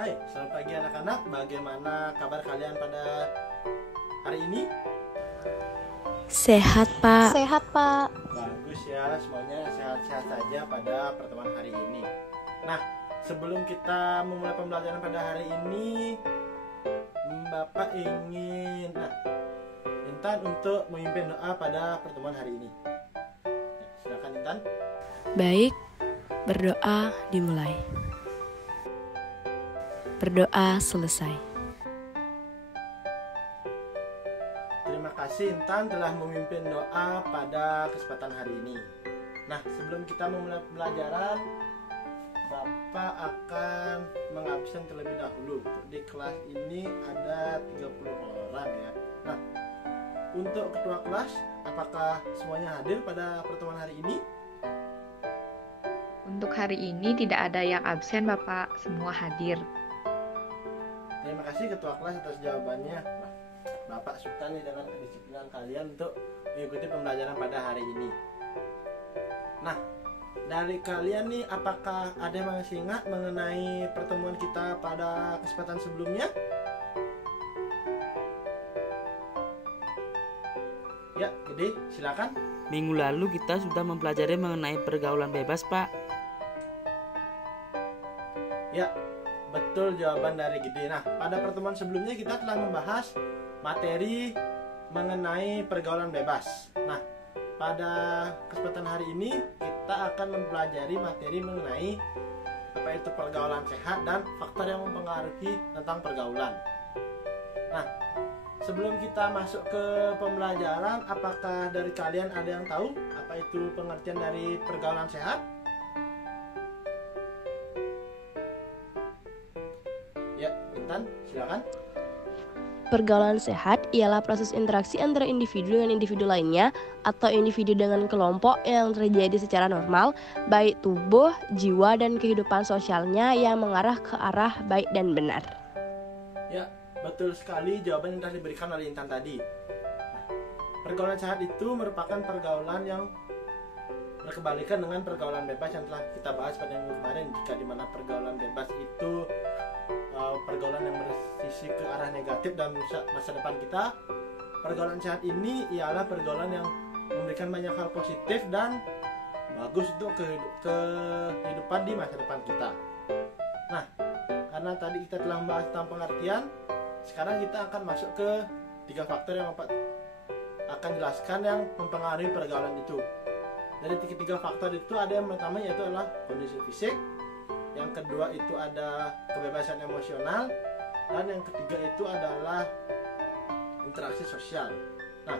Hai, selamat pagi anak-anak. Bagaimana kabar kalian pada hari ini? Sehat, Pak. Sehat, Pak. Bagus ya, semuanya sehat-sehat saja pada pertemuan hari ini. Nah, sebelum kita memulai pembelajaran pada hari ini, Bapak ingin Intan untuk memimpin doa pada pertemuan hari ini. Ya, silakan Intan. Baik, berdoa dimulai. Berdoa selesai. Terima kasih Intan telah memimpin doa pada kesempatan hari ini. Nah, sebelum kita memulai pembelajaran, Bapak akan mengabsen terlebih dahulu. Di kelas ini ada 30 orang ya. Nah, untuk ketua kelas, apakah semuanya hadir pada pertemuan hari ini? Untuk hari ini tidak ada yang absen, Bapak. Semua hadir. Terima kasih ketua kelas atas jawabannya. Nah, Bapak suka nih dengan kedisiplinan kalian untuk mengikuti pembelajaran pada hari ini. Nah, dari kalian nih, apakah ada yang masih ingat mengenai pertemuan kita pada kesempatan sebelumnya? Ya, Gede, silakan. Minggu lalu kita sudah mempelajari mengenai pergaulan bebas, Pak. Ya, betul jawaban dari Gede. Nah, pada pertemuan sebelumnya kita telah membahas materi mengenai pergaulan bebas. Nah, pada kesempatan hari ini kita akan mempelajari materi mengenai apa itu pergaulan sehat dan faktor yang mempengaruhi tentang pergaulan. Nah, sebelum kita masuk ke pembelajaran, apakah dari kalian ada yang tahu apa itu pengertian dari pergaulan sehat? Ya, Intan, silakan. Pergaulan sehat ialah proses interaksi antara individu dengan individu lainnya atau individu dengan kelompok yang terjadi secara normal, baik tubuh, jiwa, dan kehidupan sosialnya yang mengarah ke arah baik dan benar. Ya, betul sekali jawaban yang telah diberikan oleh Intan tadi. Nah, pergaulan sehat itu merupakan pergaulan yang berkebalikan dengan pergaulan bebas yang telah kita bahas pada minggu kemarin. Jika dimana pergaulan bebas itu pergaulan yang bersisi ke arah negatif dan merusak masa depan kita, pergaulan sehat ini ialah pergaulan yang memberikan banyak hal positif dan bagus untuk kehidupan di masa depan kita. Nah, karena tadi kita telah membahas tentang pengertian, sekarang kita akan masuk ke 3 faktor yang Bapak akan jelaskan yang mempengaruhi pergaulan itu. Dari 3 faktor itu ada yang pertama yaitu adalah kondisi fisik, yang kedua itu ada kebebasan emosional, dan yang ketiga itu adalah interaksi sosial. Nah,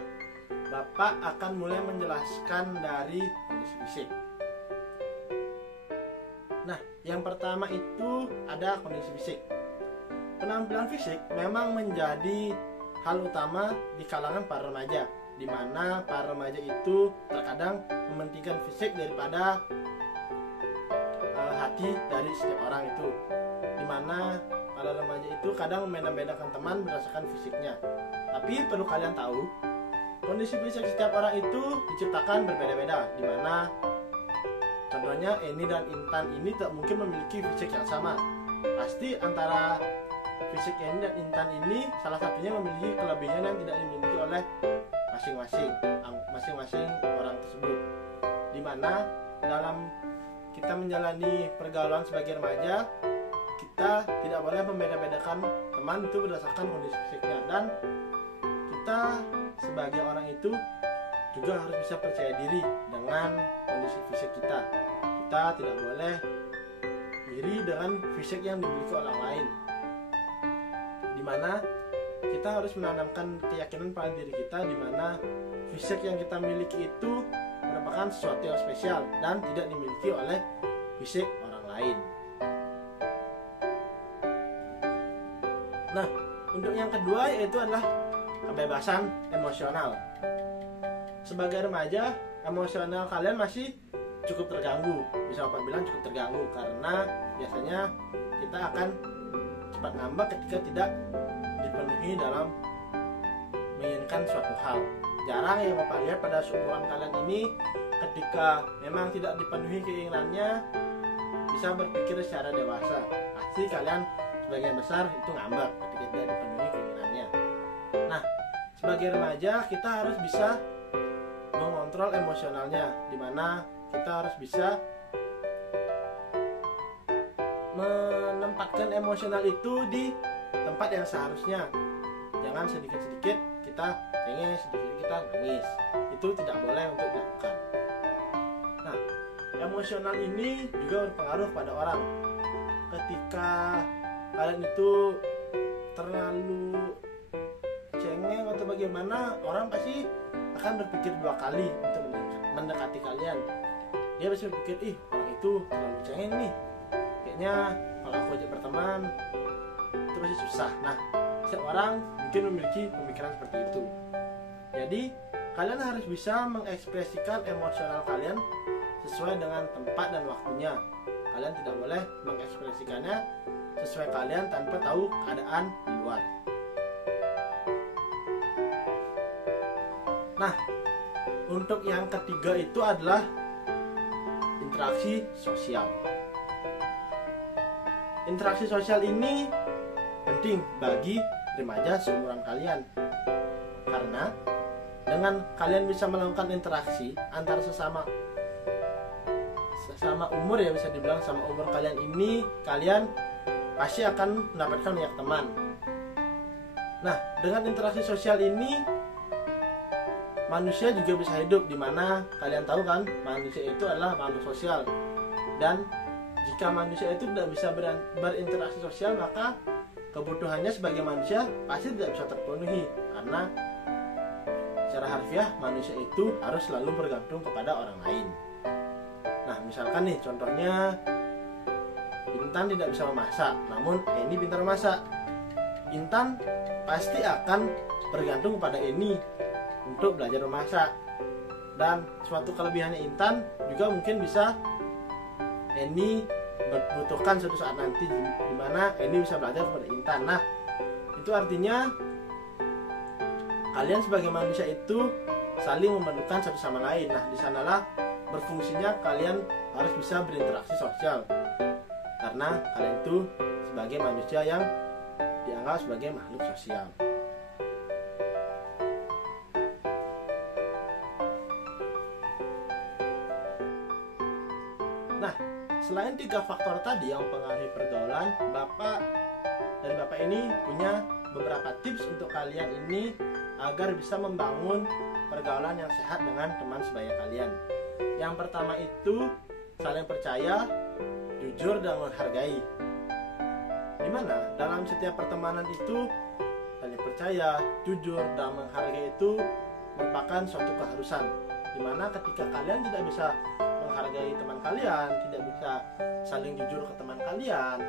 Bapak akan mulai menjelaskan dari kondisi fisik. Nah, yang pertama itu ada kondisi fisik. Penampilan fisik memang menjadi hal utama di kalangan para remaja, di mana para remaja itu terkadang mementingkan fisik daripada hati dari setiap orang itu, di mana para remaja itu kadang membeda-bedakan teman berdasarkan fisiknya. Tapi perlu kalian tahu, kondisi fisik setiap orang itu diciptakan berbeda-beda, di mana contohnya Eni dan Intan ini tak mungkin memiliki fisik yang sama. Pasti antara fisik Eni dan Intan ini salah satunya memiliki kelebihan yang tidak dimiliki oleh masing-masing orang tersebut, di mana dalam kita menjalani pergaulan sebagai remaja, kita tidak boleh membeda-bedakan teman itu berdasarkan kondisi fisiknya, dan kita sebagai orang itu juga harus bisa percaya diri dengan kondisi fisik kita. Kita tidak boleh iri dengan fisik yang dimiliki orang lain, dimana kita harus menanamkan keyakinan pada diri kita, dimana fisik yang kita miliki itu merupakan sesuatu yang spesial dan tidak dimiliki oleh fisik orang lain. Nah, untuk yang kedua yaitu adalah kebebasan emosional. Sebagai remaja, emosional kalian masih cukup terganggu. Bisa Bapak bilang cukup terganggu karena biasanya kita akan cepat ngambek ketika tidak dipenuhi dalam menginginkan suatu hal. Jarang yang Bapak lihat pada seumuran kalian ini ketika memang tidak dipenuhi keinginannya bisa berpikir secara dewasa. Pasti kalian sebagian besar itu ngambek ketika tidak dipenuhi keinginannya. Nah, sebagai remaja kita harus bisa mengontrol emosionalnya, dimana kita harus bisa menempatkan emosional itu di tempat yang seharusnya. Jangan sedikit-sedikit kita cengeng, sedikit kita nangis. Itu tidak boleh untuk dilakukan. Nah, emosional ini juga berpengaruh pada orang. Ketika kalian itu terlalu cengeng atau bagaimana, orang pasti akan berpikir dua kali untuk mendekati kalian. Dia pasti berpikir, orang itu terlalu cengeng nih, kayaknya kalau aku ajak berteman itu pasti susah. Nah, setiap orang mungkin memiliki pemikiran seperti itu. Jadi kalian harus bisa mengekspresikan emosional kalian sesuai dengan tempat dan waktunya. Kalian tidak boleh mengekspresikannya sesuai kalian tanpa tahu keadaan di luar. Nah, untuk yang ketiga itu adalah interaksi sosial. Interaksi sosial ini penting bagi remaja seumuran kalian, karena dengan kalian bisa melakukan interaksi antar sesama umur, ya bisa dibilang sama umur kalian ini, kalian pasti akan mendapatkan banyak teman. Nah, dengan interaksi sosial ini manusia juga bisa hidup, dimana kalian tahu kan, manusia itu adalah makhluk sosial, dan jika manusia itu tidak bisa berinteraksi sosial, maka kebutuhannya sebagai manusia pasti tidak bisa terpenuhi, karena secara harfiah manusia itu harus selalu bergantung kepada orang lain. Nah, misalkan nih contohnya Intan tidak bisa memasak, namun Eni pintar memasak. Intan pasti akan bergantung kepada Eni untuk belajar memasak, dan suatu kelebihannya Intan juga mungkin bisa Eni membutuhkan suatu saat nanti, di mana Eni bisa belajar kepada Intan. Nah, itu artinya kalian sebagai manusia itu saling memerlukan satu sama lain. Nah, di sanalah berfungsinya kalian harus bisa berinteraksi sosial, karena kalian itu sebagai manusia yang dianggap sebagai makhluk sosial. Nah, selain 3 faktor tadi yang mempengaruhi pergaulan, Bapak ini punya beberapa tips untuk kalian ini agar bisa membangun pergaulan yang sehat dengan teman sebaya kalian. Yang pertama itu saling percaya, jujur, dan menghargai. Dimana dalam setiap pertemanan itu saling percaya, jujur, dan menghargai itu merupakan suatu keharusan. Dimana ketika kalian tidak bisa menghargai teman kalian, tidak bisa saling jujur ke teman kalian,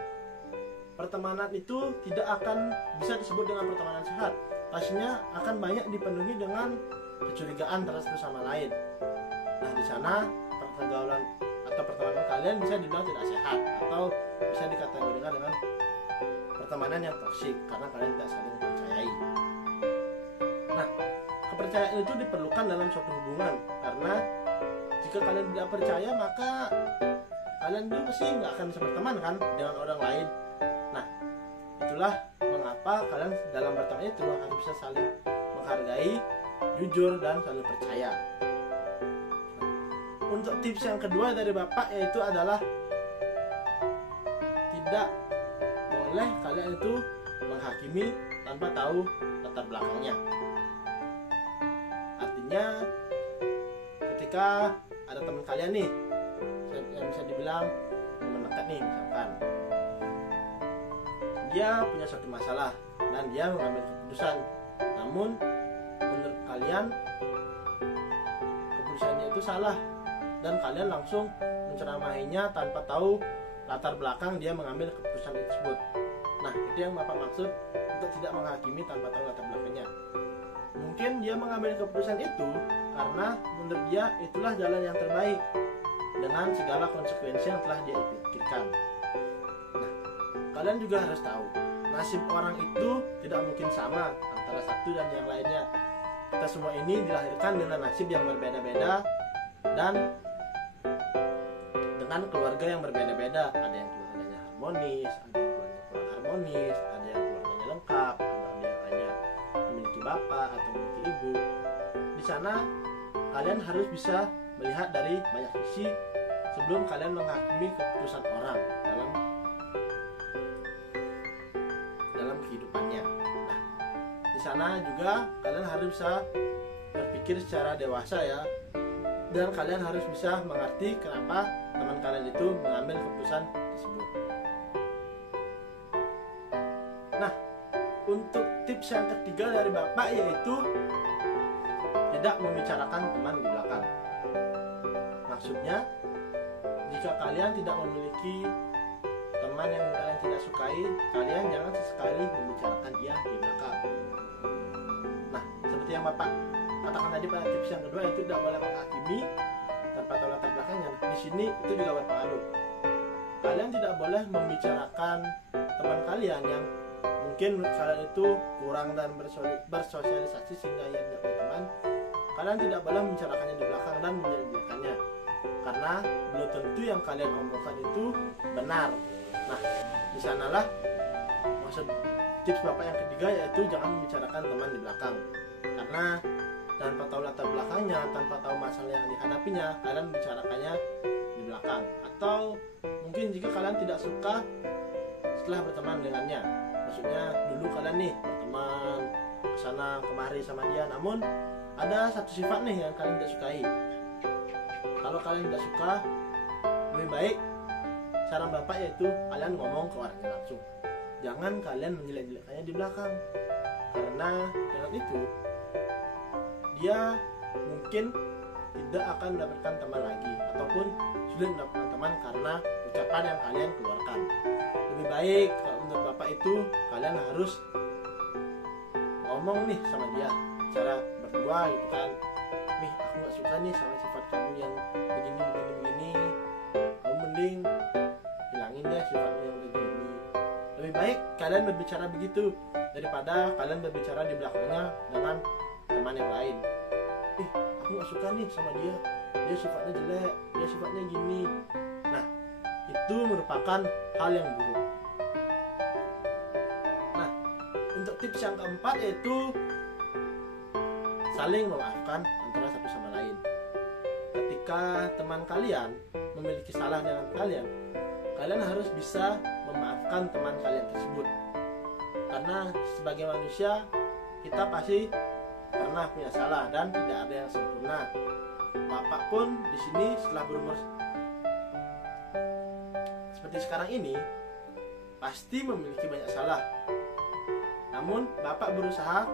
pertemanan itu tidak akan bisa disebut dengan pertemanan sehat. Pastinya akan banyak dipenuhi dengan kecurigaan terhadap satu sama lain. Nah, di sana pergaulan atau pertemanan kalian bisa dibilang tidak sehat, atau bisa dikategorikan dengan pertemanan yang toksik, karena kalian tidak saling mempercayai. Nah, kepercayaan itu diperlukan dalam suatu hubungan, karena jika kalian tidak percaya, maka kalian itu pasti nggak akan bisa berteman kan dengan orang lain. Nah, itulah mengapa kalian dalam berteman itu harus bisa saling menghargai, jujur, dan saling percaya. Untuk tips yang kedua dari Bapak yaitu adalah tidak boleh kalian itu menghakimi tanpa tahu latar belakangnya. Artinya ketika ada teman kalian nih yang bisa dibilang teman dekat nih, misalkan dia punya suatu masalah dan dia mengambil keputusan, namun menurut kalian keputusannya itu salah, dan kalian langsung menceramahinya tanpa tahu latar belakang dia mengambil keputusan tersebut. Nah, itu yang Bapak maksud untuk tidak menghakimi tanpa tahu latar belakangnya. Mungkin dia mengambil keputusan itu karena menurut dia itulah jalan yang terbaik dengan segala konsekuensi yang telah dia pikirkan. Nah, kalian juga harus tahu nasib orang itu tidak mungkin sama antara satu dan yang lainnya. Kita semua ini dilahirkan dengan nasib yang berbeda-beda dan dengan keluarga yang berbeda-beda. Ada yang keluarganya harmonis, ada yang keluarganya kurang harmonis, ada yang keluarganya lengkap, ada yang hanya memiliki bapak atau memiliki ibu. Di sana kalian harus bisa melihat dari banyak sisi sebelum kalian menghakimi keputusan orang dalam kehidupannya. Nah, di sana juga kalian harus bisa berpikir secara dewasa ya, dan kalian harus bisa mengerti kenapa teman kalian itu mengambil keputusan tersebut. Nah, untuk tips yang ketiga dari Bapak yaitu tidak membicarakan teman di belakang. Maksudnya, jika kalian tidak memiliki teman yang kalian tidak sukai, kalian jangan sesekali membicarakan dia di belakang. Nah, seperti yang Bapak katakan tadi pada tips yang kedua, yaitu tidak boleh menghakimi tanpa tahu latar belakangnya. Di sini itu juga berpengaruh. Kalian tidak boleh membicarakan teman kalian yang mungkin kalian itu kurang dan bersosialisasi sehingga ia tidak punya teman. Kalian tidak boleh membicarakannya di belakang dan menjelekkannya, karena belum tentu yang kalian omongkan itu benar. Nah, di sanalah maksud tips Bapak yang ketiga, yaitu jangan membicarakan teman di belakang, karena tanpa tahu latar belakangnya, tanpa tahu masalah yang dihadapinya, kalian membicarakannya di belakang. Atau mungkin jika kalian tidak suka setelah berteman dengannya, maksudnya dulu kalian nih berteman kesana kemari sama dia, namun ada satu sifat nih yang kalian tidak sukai. Kalau kalian tidak suka, lebih baik saran Bapak yaitu kalian ngomong ke orangnya langsung. Jangan kalian menjelek-jelekkannya di belakang, karena dengan itu dia mungkin tidak akan mendapatkan teman lagi, ataupun sudah mendapatkan teman karena ucapan yang kalian keluarkan. Lebih baik kalau menurut Bapak itu kalian harus ngomong nih sama dia cara berdua gitu kan. Nih, aku gak suka nih sama sifat kamu yang begini. Kamu mending hilangin deh sifatmu yang begini. Lebih baik kalian berbicara begitu daripada kalian berbicara di belakangnya dengan teman yang lain. Aku gak suka nih sama dia sifatnya jelek, dia sifatnya gini. Nah, itu merupakan hal yang buruk. Nah, untuk tips yang keempat yaitu saling memaafkan antara satu sama lain. Ketika teman kalian memiliki salah dengan kalian, kalian harus bisa memaafkan teman kalian tersebut. Karena sebagai manusia, kita pasti pernah punya salah dan tidak ada yang sempurna. Bapak pun di sini setelah berumur seperti sekarang ini pasti memiliki banyak salah. Namun Bapak berusaha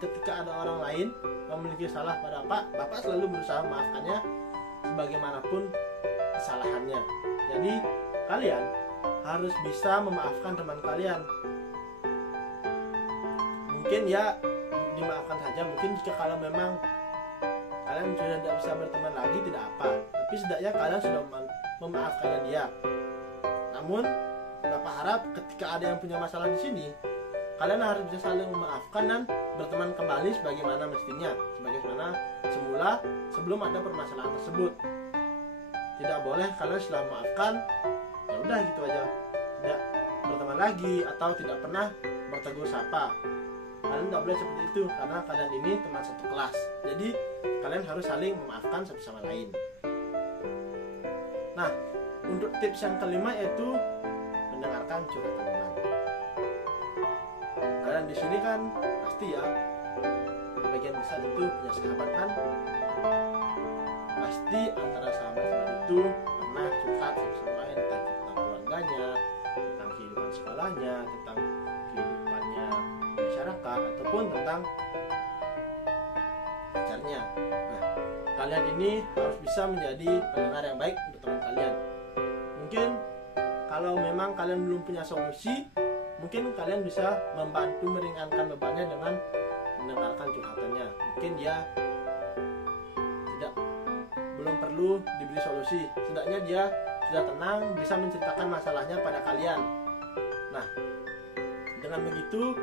ketika ada orang lain memiliki salah pada Bapak selalu berusaha memaafkannya sebagaimanapun kesalahannya. Jadi kalian harus bisa memaafkan teman kalian. Mungkin ya dimaafkan saja, mungkin jika kalau memang kalian sudah tidak bisa berteman lagi tidak apa, tapi setidaknya kalian sudah memaafkan dia. Namun Bapak harap ketika ada yang punya masalah di sini, kalian harus bisa saling memaafkan dan berteman kembali sebagaimana mestinya, sebagaimana semula sebelum ada permasalahan tersebut. Tidak boleh kalian setelah memaafkan ya udah gitu aja, tidak berteman lagi atau tidak pernah bertegur sapa. Kalian tidak boleh seperti itu, karena kalian ini teman satu kelas. Jadi kalian harus saling memaafkan satu sama lain. Nah, untuk tips yang kelima yaitu mendengarkan curhatan teman. Kalian di sini kan pasti ya bagian besar itu punya sahabat kan. Pasti antara sahabat-sahabat itu pernah curhat satu sama lain tentang keluarganya, tentang kehidupan sekolahnya, tentang kehidupannya masyarakat, ataupun tentang pacarnya. Nah, kalian ini harus bisa menjadi pendengar yang baik untuk teman kalian. Mungkin kalau memang kalian belum punya solusi, mungkin kalian bisa membantu meringankan bebannya dengan mendengarkan curhatannya. Mungkin dia belum perlu diberi solusi, setidaknya dia sudah tenang, bisa menceritakan masalahnya pada kalian. Nah, dengan begitu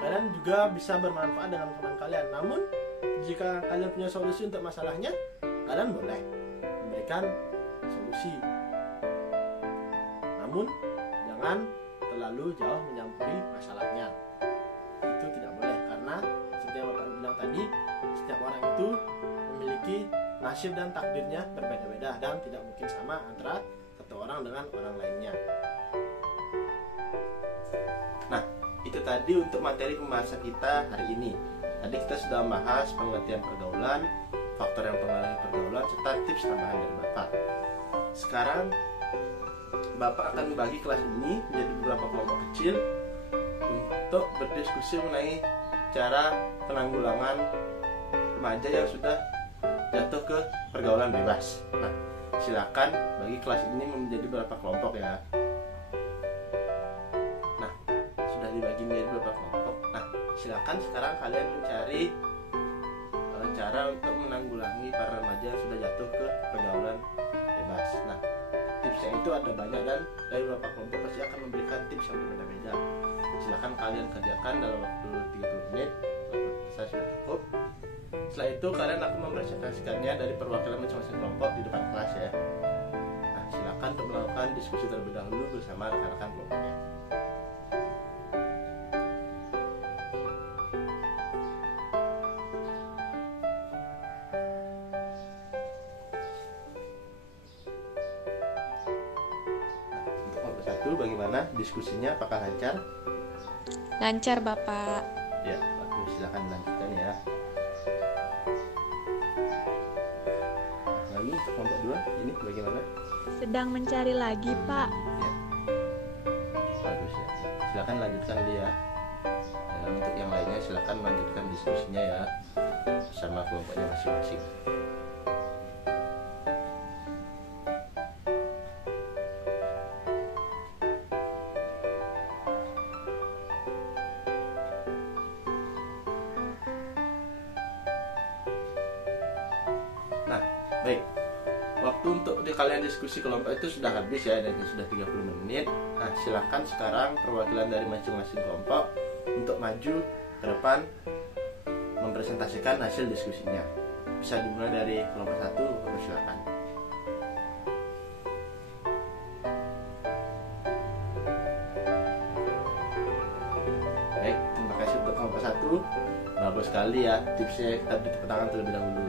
kalian juga bisa bermanfaat dengan teman kalian. Namun jika kalian punya solusi untuk masalahnya, kalian boleh memberikan solusi. Namun jangan terlalu jauh mencampuri masalahnya. Itu tidak boleh, karena seperti yang Bapak bilang tadi, setiap orang itu memiliki nasib dan takdirnya berbeda-beda dan tidak mungkin sama antara satu orang dengan orang lainnya. Nah, itu tadi untuk materi pembahasan kita hari ini. Tadi kita sudah membahas pengertian pergaulan, faktor yang mempengaruhi pergaulan, serta tips tambahan dari Bapak. Sekarang Bapak akan membagi kelas ini menjadi beberapa kelompok kecil untuk berdiskusi mengenai cara penanggulangan remaja yang sudah jatuh ke pergaulan bebas. Nah, silakan bagi kelas ini menjadi beberapa kelompok ya. Nah, sudah dibagi menjadi beberapa kelompok. Nah, silakan sekarang kalian mencari cara untuk menanggulangi para remaja yang sudah jatuh ke pergaulan bebas. Nah, tipsnya itu ada banyak dan dari beberapa kelompok pasti akan memberikan tips yang berbeda-beda. Silakan kalian kerjakan dalam waktu 30 menit. Saya sudah cukup. Setelah itu kalian akan mempresentasikannya dari perwakilan masing-masing kelompok di depan kelas ya. Nah, silakan untuk melakukan diskusi terlebih dahulu bersama rekan-rekan kelompoknya. Bagaimana diskusinya, apakah lancar? Lancar, Bapak. Ya, bagus, silakan lanjutkan ya. Lalu untuk kelompok 2 ini bagaimana? Sedang mencari lagi, Pak. Ya. Bagus ya. Silakan lanjutkan dia. Ya, untuk yang lainnya silakan lanjutkan diskusinya ya bersama kelompoknya masing-masing. Baik, waktu untuk kalian diskusi kelompok itu sudah habis ya, dan sudah 30 menit. Nah, silakan sekarang perwakilan dari masing-masing kelompok untuk maju ke depan mempresentasikan hasil diskusinya. Bisa dimulai dari kelompok 1, silakan. Baik, terima kasih untuk kelompok 1. Bagus sekali ya, tipsnya kita beri tepuk tangan terlebih dahulu.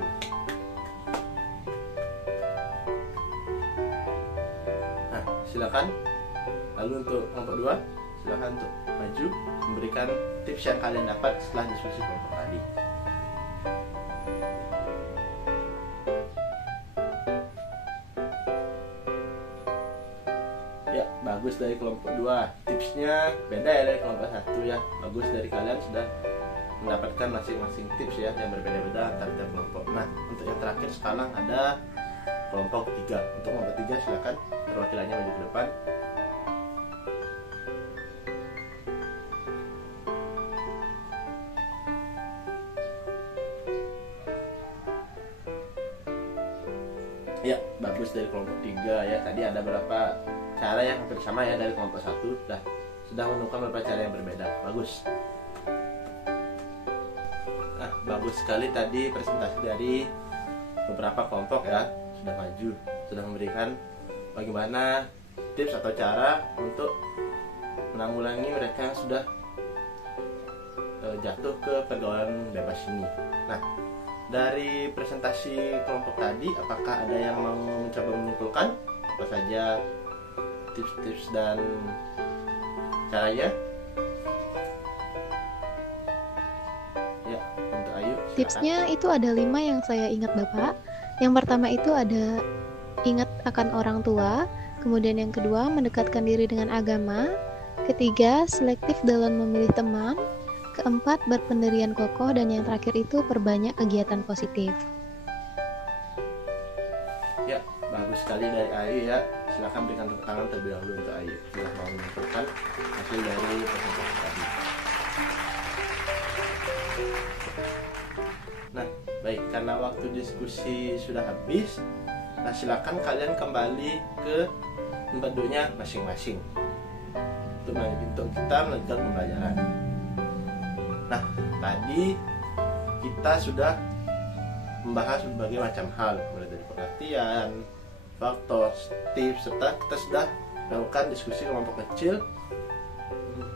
Silakan. Lalu untuk kelompok 2, silakan untuk maju memberikan tips yang kalian dapat setelah diskusi kelompok tadi. Ya, bagus dari kelompok 2. Tipsnya beda ya dari kelompok 1 ya. Bagus dari kalian sudah mendapatkan masing-masing tips ya yang berbeda-beda antar tiap kelompok. Nah, untuk yang terakhir sekarang ada kelompok 3. Untuk kelompok 3 silakan perwakilannya maju ke depan. Ya, bagus dari kelompok 3 ya. Tadi ada beberapa cara yang hampir sama ya dari kelompok 1. Sudah menemukan beberapa cara yang berbeda. Bagus. Nah, bagus sekali tadi presentasi dari beberapa kelompok ya. Sudah maju, sudah memberikan bagaimana tips atau cara untuk menanggulangi mereka yang sudah jatuh ke pergaulan bebas ini. Nah, dari presentasi kelompok tadi, apakah ada yang mau mencoba menyimpulkan apa saja tips-tips dan caranya? Ya, untuk Ayu. Silakan. Tipsnya itu ada 5 yang saya ingat, Bapak. Yang pertama itu ada ingat akan orang tua, kemudian yang kedua mendekatkan diri dengan agama, ketiga selektif dalam memilih teman, keempat berpendirian kokoh, dan yang terakhir itu perbanyak kegiatan positif. Ya, bagus sekali dari Ayu ya. Silakan berikan tepuk tangan terlebih dahulu untuk Ayu sudah mau menyampaikan hasil dari presentasi tadi. Nah, baik, karena waktu diskusi sudah habis. Nah, silakan kalian kembali ke tempat duduknya masing-masing untuk kita melanjutkan pembelajaran. Nah, tadi kita sudah membahas berbagai macam hal, mulai dari pengertian, faktor, tips, serta kita sudah melakukan diskusi kelompok kecil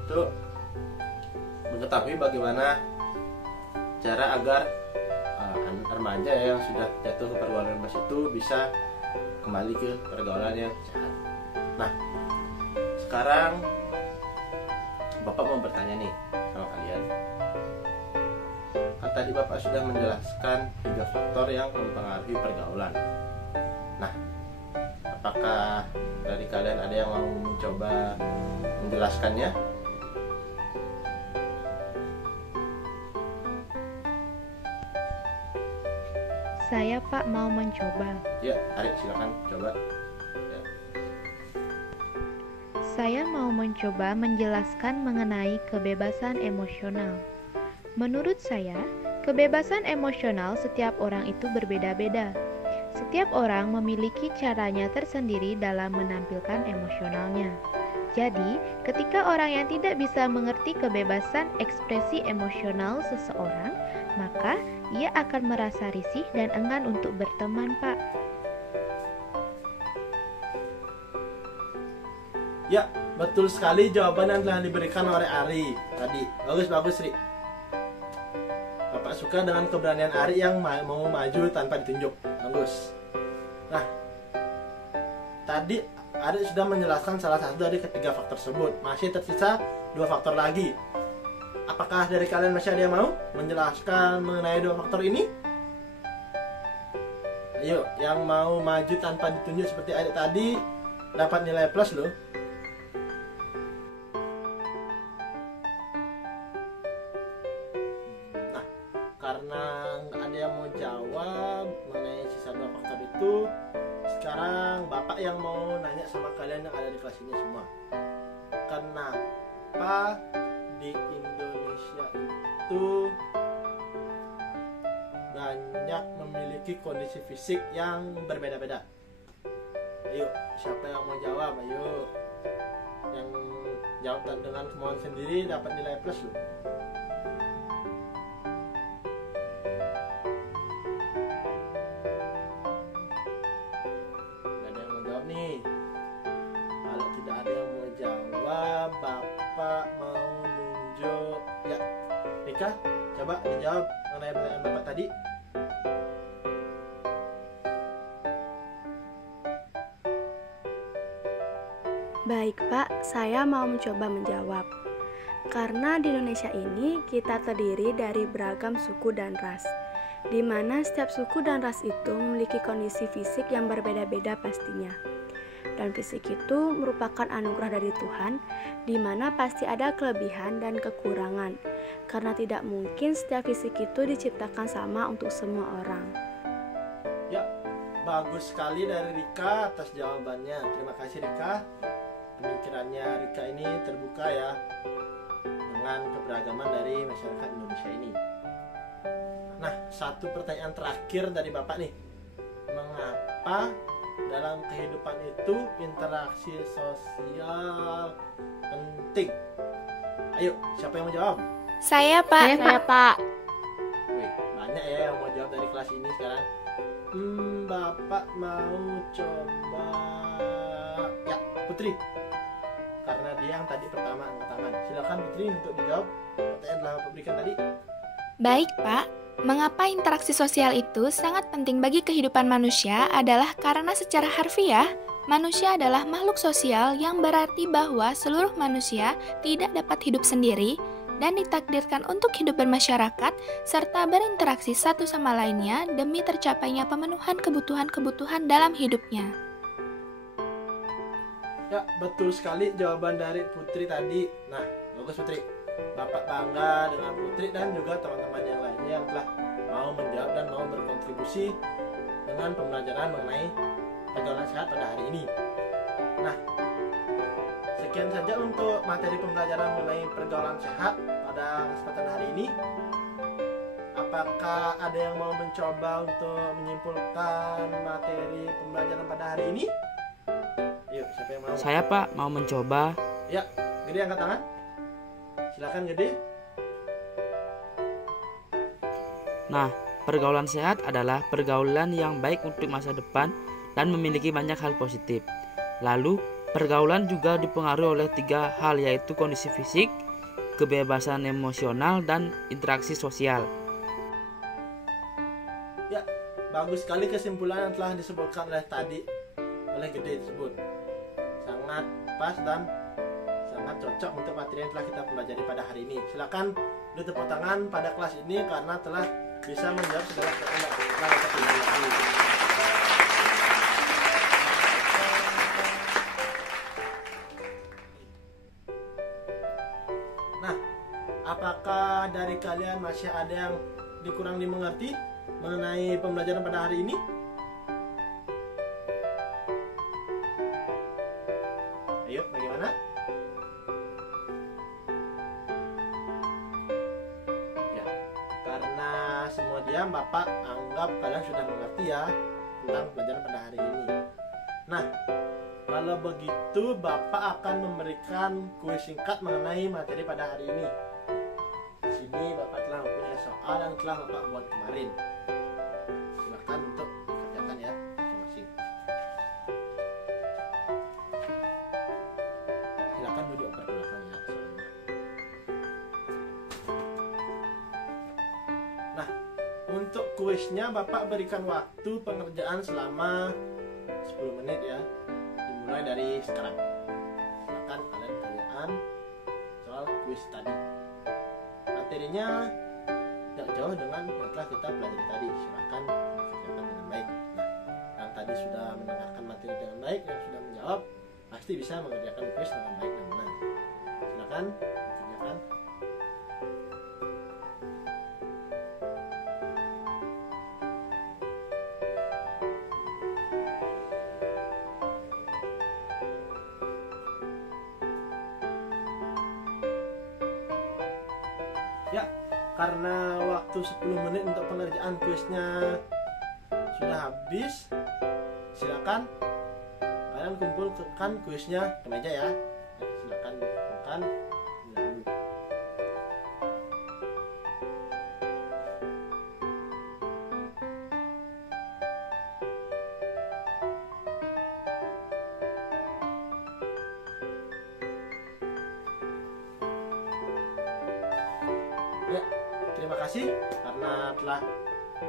untuk mengetahui bagaimana cara agar remaja yang sudah jatuh ke pergaulan bebas itu bisa kembali ke pergaulan yang sehat. Nah, sekarang Bapak mau bertanya nih sama kalian. Kan tadi Bapak sudah menjelaskan 3 faktor yang mempengaruhi pergaulan. Nah, apakah dari kalian ada yang mau mencoba menjelaskannya? Saya Pak mau mencoba. Ya, Arik silakan coba. Ya. Saya mau mencoba menjelaskan mengenai kebebasan emosional. Menurut saya, kebebasan emosional setiap orang itu berbeda-beda. Setiap orang memiliki caranya tersendiri dalam menampilkan emosionalnya. Jadi, ketika orang yang tidak bisa mengerti kebebasan ekspresi emosional seseorang, maka ia akan merasa risih dan enggan untuk berteman, Pak. Ya, betul sekali jawaban yang telah diberikan oleh Ari tadi. Bagus, Ri. Bapak suka dengan keberanian Ari yang mau maju tanpa ditunjuk. Bagus. Nah, tadi Ari sudah menjelaskan salah satu dari ketiga faktor tersebut. Masih tersisa 2 faktor lagi. Apakah dari kalian masih ada yang mau menjelaskan mengenai 2 faktor ini? Ayo, yang mau maju tanpa ditunjuk seperti Ari tadi dapat nilai plus loh. Nah, karena nggak ada yang mau jawab mengenai sisa 2 faktor itu, sekarang Bapak yang mau nanya sama kalian yang ada di kelas ini semua. Kenapa di Indonesia itu banyak memiliki kondisi fisik yang berbeda-beda? Ayo, siapa yang mau jawab? Ayo, yang jawab dengan kemauan sendiri dapat nilai plus loh. Gak ada yang mau jawab nih. Kalau tidak ada yang mau jawab, Bapak mau nunjuk. Ya, Rika, coba dijawab mengenai pertanyaan Bapak tadi. Baik Pak, saya mau mencoba menjawab. Karena di Indonesia ini kita terdiri dari beragam suku dan ras, di mana setiap suku dan ras itu memiliki kondisi fisik yang berbeda-beda pastinya. Dan fisik itu merupakan anugerah dari Tuhan, di mana pasti ada kelebihan dan kekurangan, karena tidak mungkin setiap fisik itu diciptakan sama untuk semua orang. Ya, bagus sekali dari Rika atas jawabannya. Terima kasih Rika. Pemikirannya Rika ini terbuka ya dengan keberagaman dari masyarakat Indonesia ini. Nah, satu pertanyaan terakhir dari Bapak nih. Mengapa dalam kehidupan itu interaksi sosial penting? Ayo, siapa yang mau jawab? Saya Pak. Saya Pak. Wih, banyak ya yang mau jawab dari kelas ini sekarang. Bapak mau coba. Ya, Putri. Karena dia yang tadi pertama angkat tangan. Silakan Putri untuk dijawab pertanyaan yang telah Bapak berikan tadi. Baik Pak, mengapa interaksi sosial itu sangat penting bagi kehidupan manusia adalah karena secara harfiah, manusia adalah makhluk sosial yang berarti bahwa seluruh manusia tidak dapat hidup sendiri dan ditakdirkan untuk hidup bermasyarakat serta berinteraksi satu sama lainnya demi tercapainya pemenuhan kebutuhan-kebutuhan dalam hidupnya. Ya, betul sekali jawaban dari Putri tadi. Nah, bagus Putri. Bapak bangga dengan Putri dan juga teman-teman yang lainnya yang telah mau menjawab dan mau berkontribusi dengan pembelajaran mengenai pergaulan sehat pada hari ini. Nah, sekian saja untuk materi pembelajaran mengenai pergaulan sehat pada kesempatan hari ini. Apakah ada yang mau mencoba untuk menyimpulkan materi pembelajaran pada hari ini? Yuk, siapa yang mau? Saya Pak mau mencoba. Ya, Gede angkat tangan. Silakan Gede. Nah, pergaulan sehat adalah pergaulan yang baik untuk masa depan dan memiliki banyak hal positif. Lalu, Pergaulan juga dipengaruhi oleh 3 hal, yaitu kondisi fisik, kebebasan emosional, dan interaksi sosial. Ya, bagus sekali kesimpulan yang telah disebutkan oleh Gede tersebut. Sangat pas dan sangat cocok untuk materi yang telah kita pelajari pada hari ini. Silakan beri tepuk tangan pada kelas ini karena telah bisa menjawab segala pertanyaan. Nah, apakah dari kalian masih ada yang kurang dimengerti mengenai pembelajaran pada hari ini? Ayo, bagaimana? Ya, karena semua diam, Bapak anggap kalian sudah mengerti ya tentang pelajaran pada hari ini. Nah, kalau begitu Bapak akan memberikan kuis singkat mengenai materi pada hari ini. Di sini Bapak telah mempunyai soal yang telah Bapak buat kemarin. Silakan untuk dikerjakan ya masing-masing. Silakan duduk ke belakang ya soalnya. Nah, untuk kuisnya Bapak berikan waktu pengerjaan selama 10 menit ya. Dimulai dari sekarang. Silakan kalian kerjaan soal kuis tadi. Materinya tidak jauh dengan yang telah kita pelajari tadi. Silakan dikerjakan dengan baik. Nah, yang tadi sudah mendengarkan materi dengan baik, yang sudah menjawab pasti bisa mengerjakan kuis dengan baik dan benar. Silakan dikerjakan. Ya, karena waktu 10 menit untuk pengerjaan kuisnya sudah habis, silakan kalian kumpulkan kuisnya ke meja ya. Silakan dikumpulkan dulu. Ya, terima kasih karena telah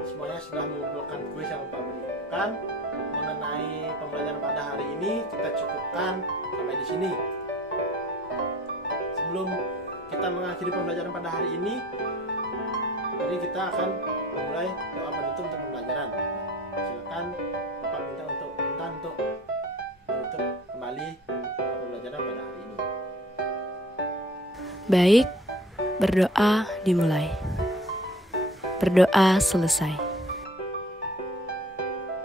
semuanya sudah mengumpulkan kuis yang Bapak berikan mengenai pembelajaran pada hari ini. Kita cukupkan sampai di sini. Sebelum kita mengakhiri pembelajaran pada hari ini, mari kita akan memulai doa penutup untuk pembelajaran. Silakan Bapak minta untuk menutup kembali pembelajaran pada hari ini. Baik, berdoa dimulai. Berdoa selesai.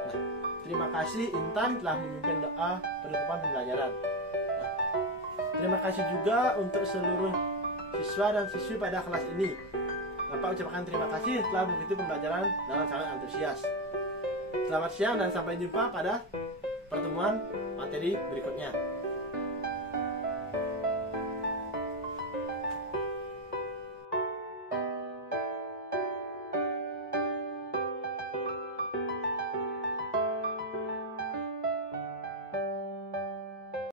Nah, terima kasih Intan telah memimpin doa penutupan pembelajaran. Nah, terima kasih juga untuk seluruh siswa dan siswi pada kelas ini. Bapak ucapkan terima kasih telah mengikuti pembelajaran dengan sangat antusias. Selamat siang dan sampai jumpa pada pertemuan materi berikutnya.